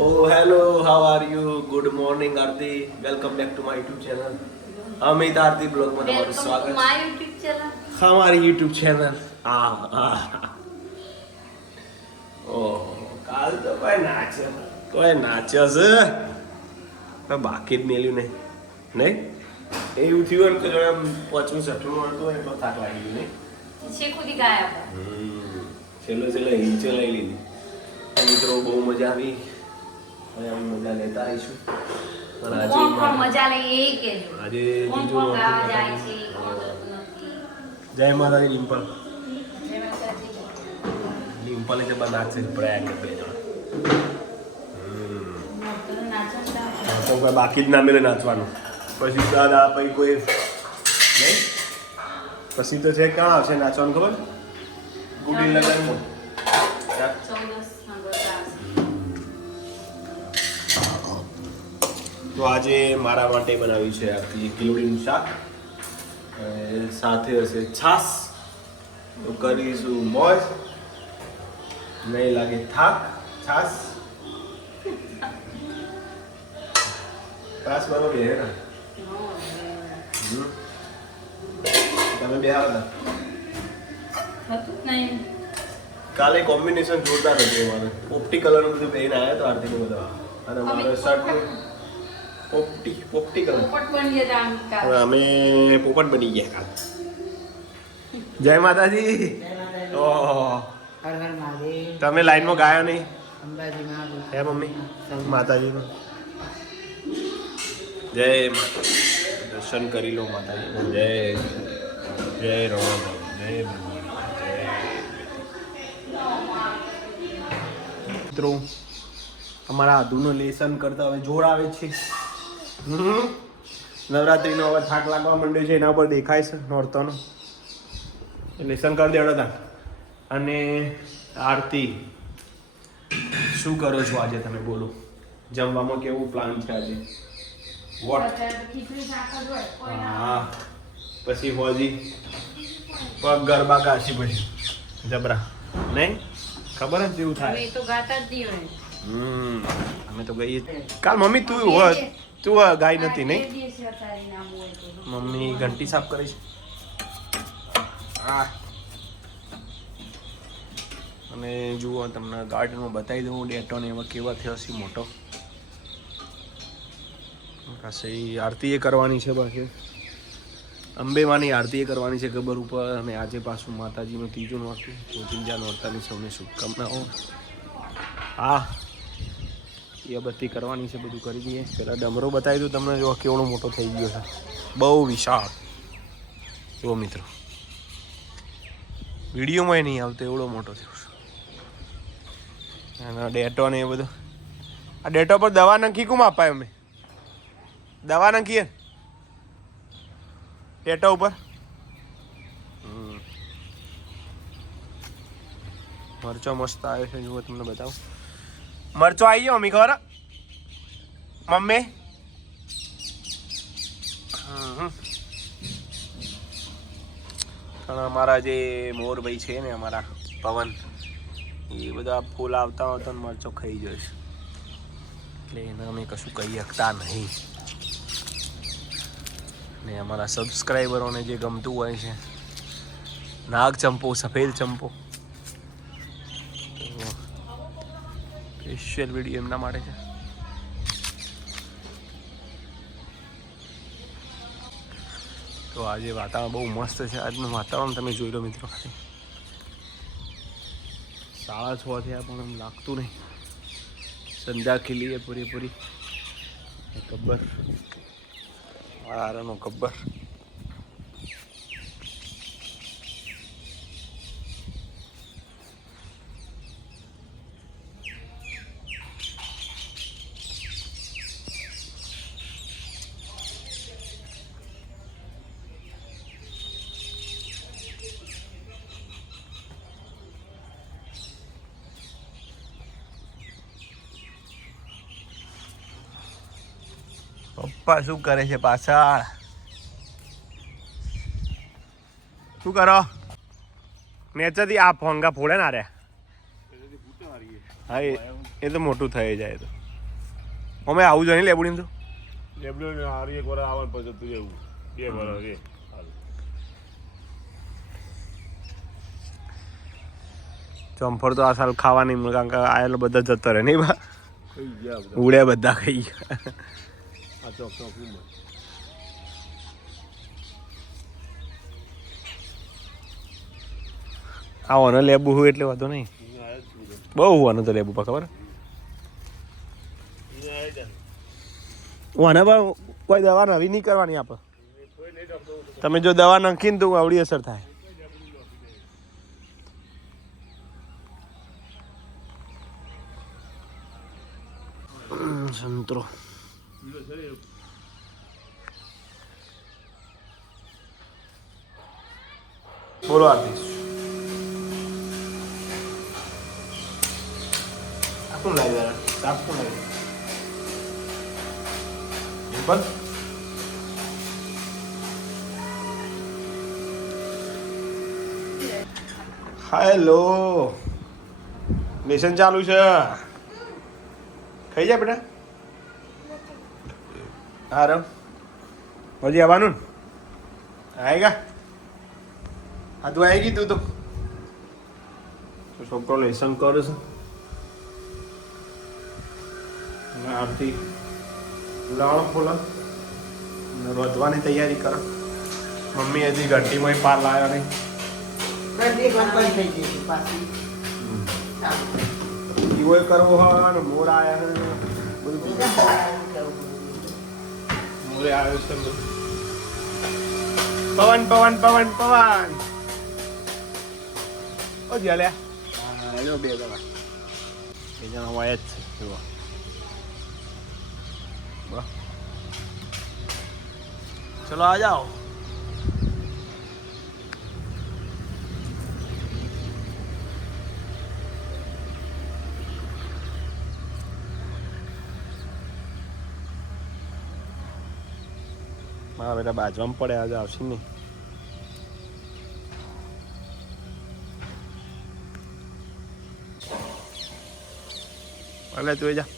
Oh, hello, how are you? Good morning, Aarti. Welcome back to my YouTube channel. Amit Aarti blog માં તમારું સ્વાગત છે. My YouTube channel. हमारी YouTube channel. ઓહ, કાલ તો કોઈ નાચ્યો છે. પણ બાકી જ મેલ્યું નહીં. નહીં? એવું થયું ને કે જો આમ 5મું 6મું હતું ને એટલો થાક લાગી ગયો નહીં? છે ખુદી ગાયા હતા. છેલ્લે હિંચો લઈ લીધી. મિત્રો બહુ મજા આવી. હવે અમે મજા લેતા આવીશું. પણ કોણ મજા લે એ કેજો. આજે કોણ જીજુ કોણ ગાવા જાય છે કોણ જતું નથી. જય માતાજી ડિમ્પલ. જય માતાજી. ડિમ્પલ એટલે બધા નાચે પ્રયાગ બે જણા. તો નાચતા. તો કોઈ બાકી જ ના મેલે નાચવાનું. પછી દાદા પછી કોઈ નહીં. પછી તો છે ક્યાં આવશે નાચવાનું ખબર? ગુડી લગાવી. 14 તો આજે મારા માટે બનાવ્યું છે આખી કિલોડીનું શાક અને સાથે હશે છાશ. તો કરીશું મોજ. નહીં લાગે થાક. છાશ છાશ બનો બે હે ને? તમે બે હતા હતું નહીં. કાલે કોમ્બિનેશન જોરદાર હતું અમારે. પોપટી કલરનું બધું પહેરીને આવ્યા તો આરતીનું બધા અને મારે શર્ટ પોપટી કલર. પોપટ બની ગયા આમ. હવે અમે પોપટ બની ગયા કાલ. જય માતાજી. ઓહ, હર હર મહાદેવ. તમે લાઈનમાં ગાયો નહીં અંબાજીમાં હે મમ્મી? માતાજીનું જય માતાજી. દર્શન કરી લો માતાજીનું. જય જય રોમ જય મિત્રો અમારા આધુનું લેસન કરતા હવે જોર આવે છે. નવરાત્રીનો હવે થાક લાગવા માંડ્યો છે. એના પર દેખાય છે નોરતાનો. લેસન કરી દેવડો તા. અને આરતી શું કરો છો આજે તમે બોલો? જમવામાં કેવું પ્લાન છે આજે? વોટ? ખીચડી શાક જ હોય. કોઈ ના. હા, પછી હોજી પગ ગરબા કાશી પછી જબરા નહીં ખબર જ જેવું થાય. હવે તો ગાતા જ નહીં હોય. અમે તો ગઈએ કાલ. મમ્મી તું ગાય નથી નહીં? બે દિવસ અતારી નામ હોય તો. મમ્મી ઘંટી સાફ કરે છે. અને જુઓ તમને ગાર્ડનમાં બતાવી દઉં ડેટો ને એમાં કેવા થયો છે મોટો. પાછી આરતી કરવાની છે. બાકી અંબેમાની આરતી કરવાની છે ગબર ઉપર. અને આજે પાછું માતાજીનું ત્રીજું નોરતું. ચોથીજા નોરતાની સૌને શુભકામનાઓ. હા, એ બત્તી કરવાની છે. બધું કરી દઈએ. પહેલાં ડમરો બતાવી દઉં તમને. જો કેવડો મોટો થઈ ગયો છે. બહુ વિશાળ. જુઓ મિત્રો, વિડીયોમાં નહીં આવતો એવડો મોટો થયો છે. અને ડેટો ને એ બધું. આ ડેટો પર દવા નાખી કુમ અપાય? અમે દવા નાખીએ ડેટો ઉપર. મરચો મસ્ત આવ્યો છે. જુઓ તમને બતાવું. મરચો આવી ગયો મમ્મી ખબર? મમ્મી પણ અમારા જે મોરભાઈ છે ને અમારા પવન, એ બધા ફૂલ આવતા હોતા ને મરચો ખાઈ જાય છે. એટલે એને અમે કશું કહી શકતા નહીં. ને અમારા સબસ્ક્રાઈબરોને જે ગમતું હોય છે નાગ ચંપો, સફેદ ચંપો, સ્પેશિયલ વિડીયો એમના માટે છે. તો આજે વાતાવરણ બહુ મસ્ત છે. આજનું વાતાવરણ તમે જોઈ લો મિત્રો. 6:30 થયા પણ એમ લાગતું નહીં. સંધ્યા ખીલી है પૂરી. ગબ્બર આરાનો ગબ્બર. પપ્પા શું કરે છે પાછળ? શું કરો? નેચરથી આ ફોંગા ફોડે ના રે. હા, એ તો મોટું થઈ જાય. તો અમે આવું જોઈએ લેબુડીમ તો લેબડો હારી એક વાર આવે પછી તું એવું 2 વાર રે ચંફર તો આ સાલ ખાવા નહીં મળે કારણ કે આયેલો બધા જતો રહે નહીં બા કઈ ગયા બધા ઉડે બધા ખાઈ ગયા આ ચોક ચોક ઉમર આવો લેબુ હોય એટલે વાંધો નહીં બહુ હોવાનું તો લેબુ પા ખબર વાના પણ કોઈ દવા નવી નહીં કરવાની આપણે તમે જો દવા નાખીને તો આવડી અસર થાય સંતરો બોલો આર્ટિસ્ટ આપું લાવી જરા આપું લાવી પણ હેલો લેસન ચાલુ છે ખાઈ જાય બેટા હા રમ હજી આવવાનું ને આવી ગયા હા તું આવી ગઈ તું તો છોકરો લેસન કરે છે અને આરતી લાવ બોલો રોધવાની તૈયારી કરો મમ્મી હજી ઘંટીમાં પાર લાવ્યા નહીં ગરદી બંધ થઈ ગઈ હતી પાછી દીવો કરવો હોય ને મોર આવ્યા ને બધું મોરે આવ્યો છે બધું પવન પવન પવન પવન ઓ જ્યાં લ્યા બે જણા વાય જ છે જુઓ ચલો આ જાઓ મારા બેટા બાજવામાં પડે આજે આવશે નહીં ભલે તું જા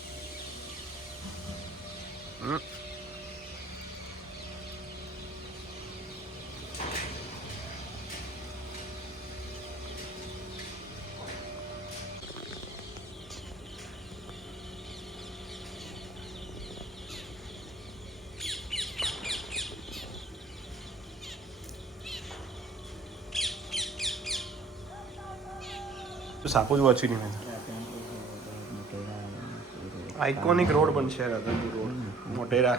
સાપુ જ વાંચ્યું નહીં મેં આઇકોનિક રોડ બનશે રતનપુર રોડ મોટેરા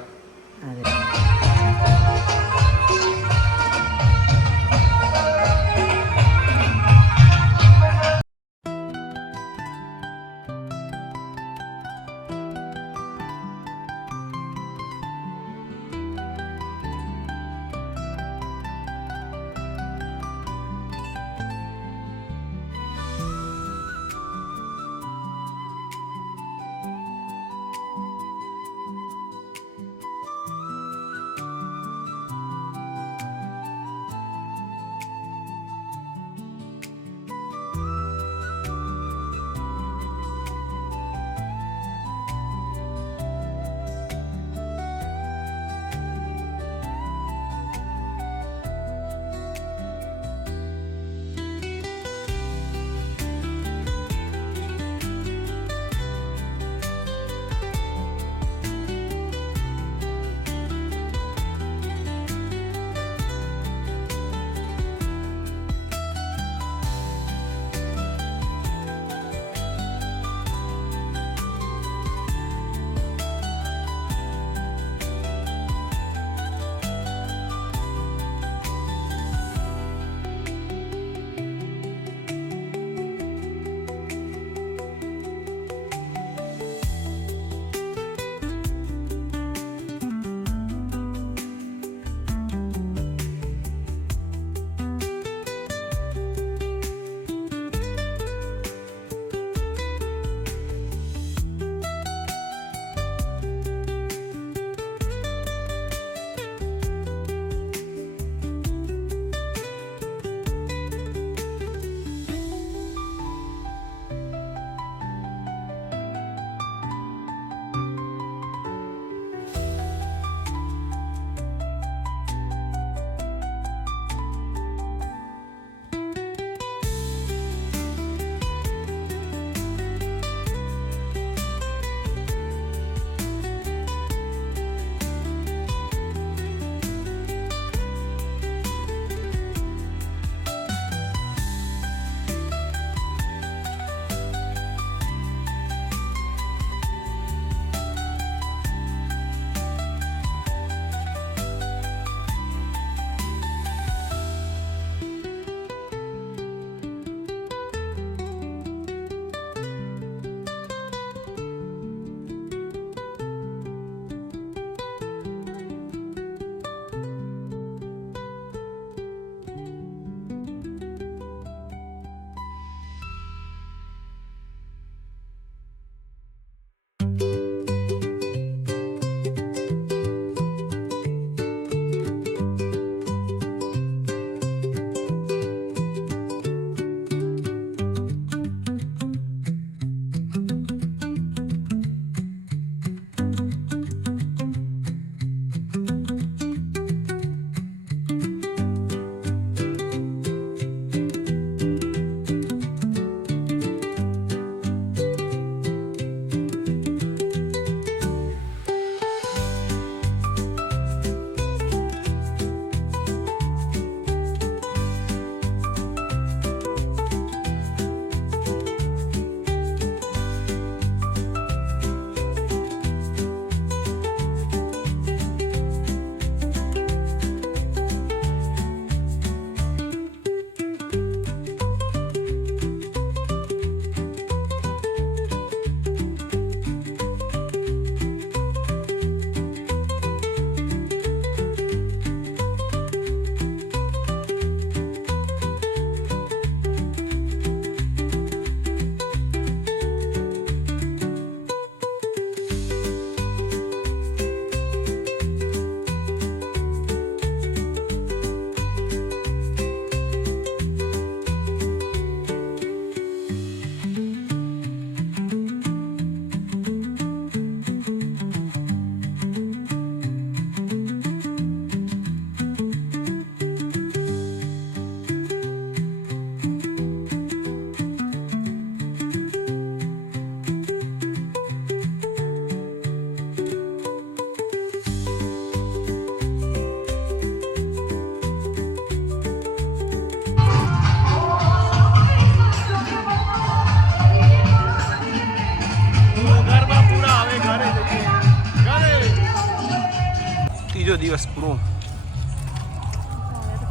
દિવસ પૂરો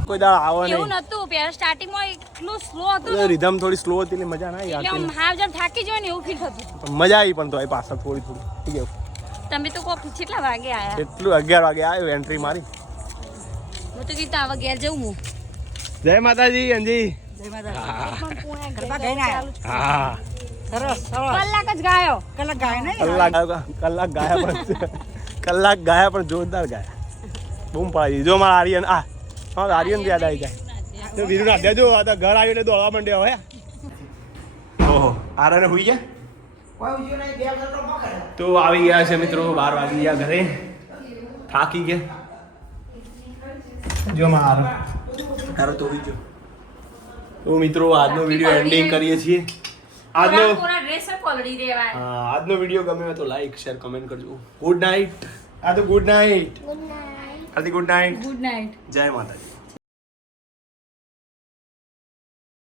કોઈ દાળ આવો એવું નહીં નતું પહેલા સ્ટાર્ટિંગમાં એટલું સ્લો હતું ને, રિધમ થોડી સ્લો હતી એટલે મજા ના એટલે આમ આવી હાવ જેમ થાકી જાય ને એવું ફીલ થતું. મજા આવી પણ તો એ પાછળ થોડી થોડી થઈ ગયું તમે તો કોક કેટલા વાગે આયા? એટલું 11 વાગે આવ્યો એન્ટ્રી મારી. હું તો કીધું આવા ઘેર જવું હું. જય માતાજી અંજી. જય માતા. પણ પૂણા ઘરે ગરબા ગાઈને આયા? ચાલુ જ. હા સરસ સરસ. કલાક જ ગાયો. કલાક ગાય નહીં? કલાક ગાયા પણ કલાક ગાયા પણ જોરદાર ગાયા. બૂમ પાડી જો મારા આર્યન આર્યન યાદ આવી જાય. તો વીરુ ના દેજો આ તો ઘર આવ્યું એટલે દોડવા માંડ્યા હોય. ઓહો આરાને હોઈ ગયા. કોઈ ઊંચું નહીં, બે ગરબા પકડે. તો આવી ગયા છે મિત્રો 12 વાગી ગયા ઘરે થાકી ગયા જો મારો તારો તો હોઈ ગયો. તો મિત્રો આજનો વિડીયો એન્ડિંગ કરીએ છીએ. આજનો પૂરા ડ્રેસ પલળી દેવાય. આજનો વિડીયો ગમે હોય તો લાઈક શેર કમેન્ટ કરજો. Good night. આ તો ગુડ નાઇટ. આરતી ગુડ નાઇટ. Good night. જય માતાજી.